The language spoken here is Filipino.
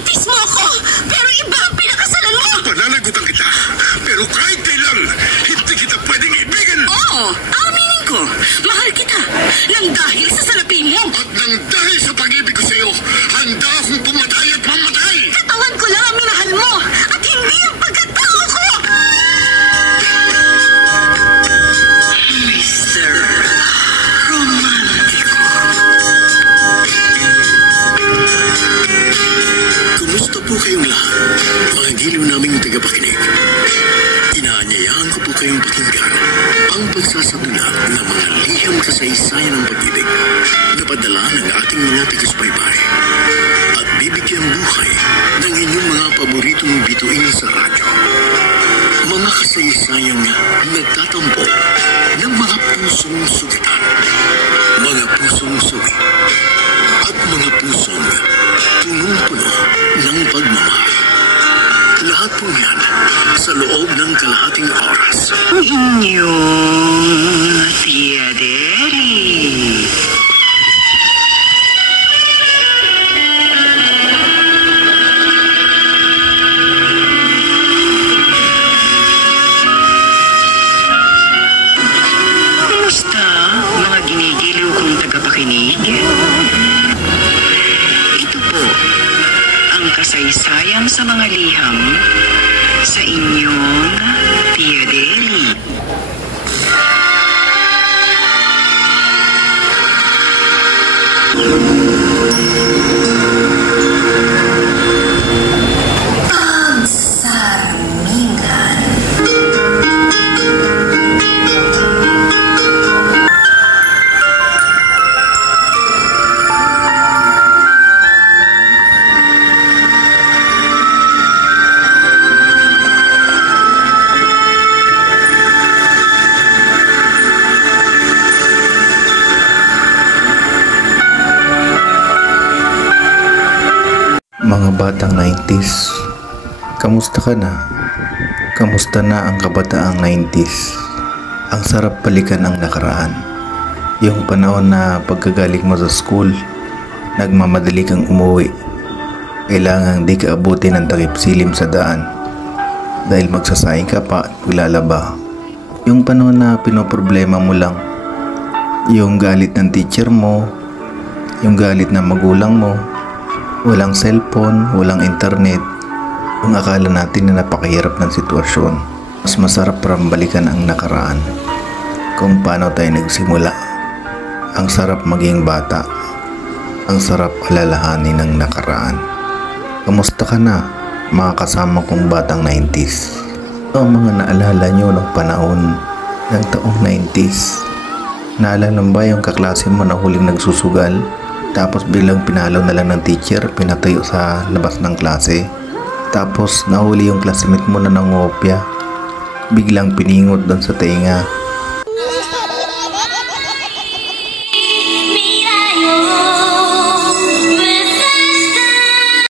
Mintis mo ako, pero iba ang pinakasalan mo! Pananagutan kita, pero kahit kailan, hindi kita pwedeng ibigan! Oo, aminin ko, mahal kita, nang dahil sa salapi mo! At nang dahil sa pag-ibig ko sa'yo, handa akong pumatay at mamatay! Katawan ko lang ang minahal mo, at hindi ang pagkatao ko! Mr. Romantico. Kumusta po kayong lahat, mga giliw naming tagapakinig? Inaanyayahan ko po kayong pakinggan ang pagsasabula ng mga liham kasaysayan ng pag-ibig na padala ng ating mga taga-subaybay at bibigyan buhay ng inyong mga paboritong bituin sa radyo. Mga kasaysayang nagtatampok ng mga pusong sugatan, mga pusong suwi, at mga pusong punong-puno ng pagmamahal. Lahat po yan sa loob ng kalahating oras. Ang inyong Tia Deri. Kumusta, mga ginigiliw kong tagapakinig? Ito po ang kasaysayan sa mga liham sa inyong Tia Deli. Pagsarmingan. Mga batang 90s, kamusta ka na? Kamusta na ang kabataang 90s? Ang sarap balikan ang nakaraan. Yung panahon na pagkagaling mo sa school, nagmamadali kang umuwi. Kailangang di ka abutin ng takip silim sa daan dahil magsasayang ka pa at maglalaba. Yung panahon na pinoproblema mo lang yung galit ng teacher mo, yung galit ng magulang mo. Walang cellphone, walang internet. Kung akala natin na napakahirap ng sitwasyon, mas masarap parang balikan ang nakaraan. Kung paano tayo nagsimula. Ang sarap maging bata. Ang sarap alalahanin ng nakaraan. Kamusta ka na, mga kasama kong batang 90s? Ito ang mga naalala nyo ng panahon ng taong 90s. Naalala ba yung kaklase mo na huling nagsusugal? Tapos biglang pinalaw na lang ng teacher, pinatayo sa labas ng klase. Tapos nahuli yung classmate mo na nangopya. Biglang piningot doon sa tenga.